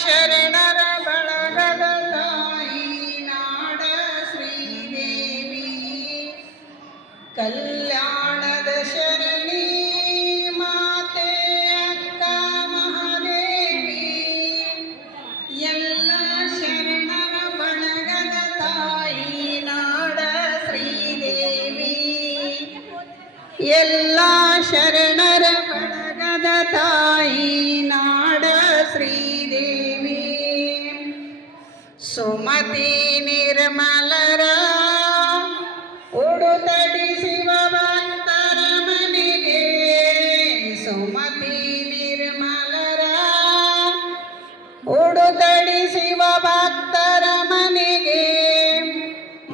ಶರಣರ ಬಳಗದ ತಾಯಿ ನಾಡ ಶ್ರೀದೇವಿ ಕಲ್ಯಾಣದ ಶರಣಿ ಮಾತೆ ಅಕ್ಕ ಮಹಾದೇವಿ ಎಲ್ಲ ಶರಣರ ಬಳಗದ ತಾಯಿ ನಾಡ ಶ್ರೀದೇವಿ ಎಲ್ಲ ಶರಣರ ಬಳಗದ ತಾಯಿ ನಾಡ ಶ್ರೀದೇವಿ ಸುಮತಿ ನಿರ್ಮಲರ ಉಡುತಡಿಸುವ ಭಕ್ತರ ಮನೆಗೆ ಸುಮತಿ ನಿರ್ಮಲರ ಉಡುತಡಿಸುವ ಭಕ್ತರ ಮನೆಗೆ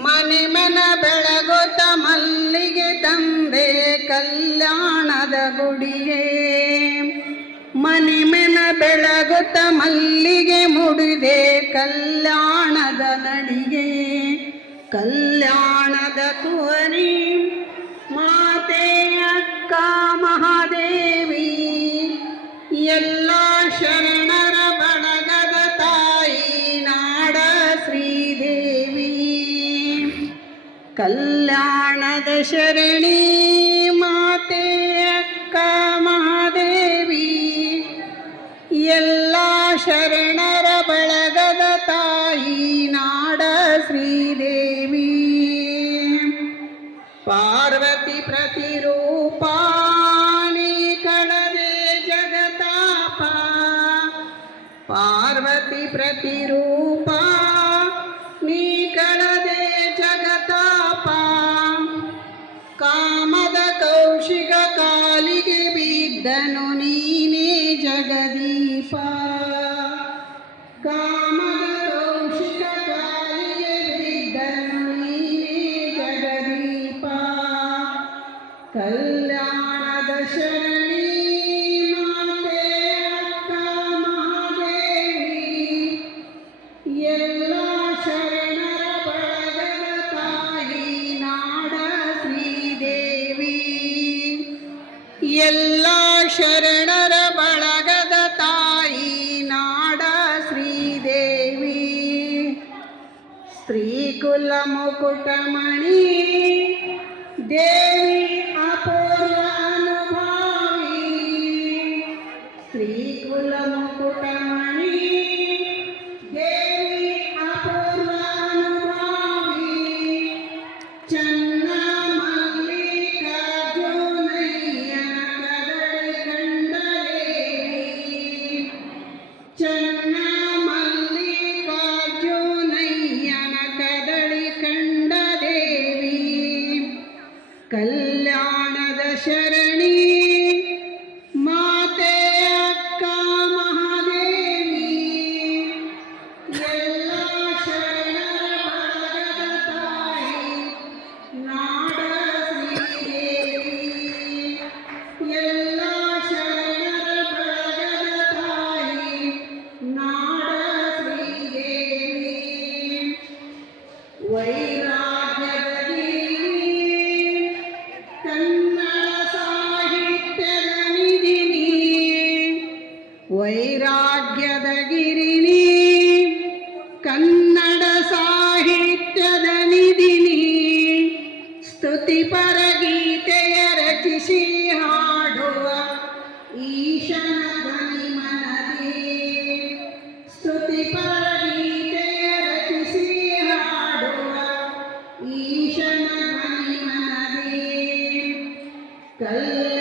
ಮನೆ ಮನ ಬೆಳಗುತ್ತ ಮಲ್ಲಿಗೆ ತಂದೆ ಕಲ್ಯಾಣದ ಗುಡಿಗೆ ಮನೆ ಮನ ಬೆಳಗುತ್ತ ಮಲ್ಲಿಗೆ ಮುಡಿದೆ ಕಲ್ಯಾಣದ ನಡಿಗೆ ಕಲ್ಯಾಣದ ಕುವರಿ ಮಾತೆ ಅಕ್ಕ ಮಹಾದೇವಿ ಎಲ್ಲ ಶರಣರ ಬಳಗದ ತಾಯಿ ನಾಡ ಶ್ರೀದೇವಿ ಕಲ್ಯಾಣದ ಶರಣಿ ಮಾತೆ ಅಕ್ಕ ಮಹಾದೇವಿ ಎಲ್ಲ ಶರಣರ ಬಳಗದ ತಾಯಿ ನಾಡ ಶ್ರೀದೇವಿ ಪಾರ್ವತಿ ಪ್ರತಿರೂಪ ನೀ ಕಳದೆ ಜಗತಾಪ ಪಾರ್ವತಿ ಪ್ರತಿರೂಪ ನೀ ಕಳದೆ ಜಗತಾಪ ಕಾಮದ ಕೌಶಿಕ ಕಾಲಿಗೆ ಬಿದ್ದನು ನೀನೇ ಜಗದೀಪ ಕಾಮದ ಕೌಶಿಕ ಕಾಲಿಗೆ ಬಿದ್ದನು ನೀನೇ ಜಗದೀಪ ಕಲ್ಯಾಣದ ಶರಣಿ ಮಾತೆ ಅಕ್ಕ ಮಹಾದೇವಿ ಎಲ್ಲ ಶರಣರ ಬಳಗದ ತಾಯಿ ನಾಡ ಶ್ರೀದೇವಿ ಎಲ್ಲ ಶರಣರ ಬಳಗದ ತಾಯಿ ನಾಡ ಶ್ರೀದೇವಿ ಸ್ತ್ರೀಕುಲ ಮುಕುಟಮಣಿ ದೇವಿ ಅಪೂರ್ವ ಅನುಭಾವಿ ಸ್ತ್ರೀಕುಲ ಮುಕುಟಮಣಿ ದೇವಿ ಅಪೂರ್ವ ಅನುಭಾವಿ ಚನ್ನ ಮಲ್ಲಿಕಾರ್ಜುನಯ್ಯನ ಕದಳಿ ಕಂಡದೇವಿ ಚನ್ನ ಮಲ್ಲಿಕಾರ್ಜುನಯ್ಯನ ಕದಳಿ ಕಂಡದೇವಿ ಕಲ್ಯಾಣದ ಶರಣಿ ಮಾತೆ ಅಕ್ಕ ಮಹಾದೇವಿ ಎಲ್ಲ ಶರಣರ ಬಳಗದ ತಾಯಿ ನಾಡ ಶ್ರೀದೇವಿ ಎಲ್ಲ ಶರಣರ ಬಳಗದ ತಾಯಿ ನಾಡ ಶ್ರೀದೇವಿ ವೈರಾಗ್ಯದ ಕನ್ನಡ ಸಾಹಿತ್ಯದ ನಿಧಿನಿ ವೈರಾಗ್ಯದ ಗಿರಿನಿ ಕನ್ನಡ ಸಾಹಿತ್ಯದ ನಿಧಿನಿ ಸ್ತುತಿಪರ ಗೀತೆಯ ರಚಿಸಿ ಹಾಡುವ ಈಶನ ಧ್ವನಿ ಮನದಿ ಸ್ತುತಿಪರ ಗೀತೆಯ ರಚಿಸಿ ಹಾಡುವ ಈಶನ ಧ್ವನಿ ಮನದಿ ಕಲ್ಯಾಣದ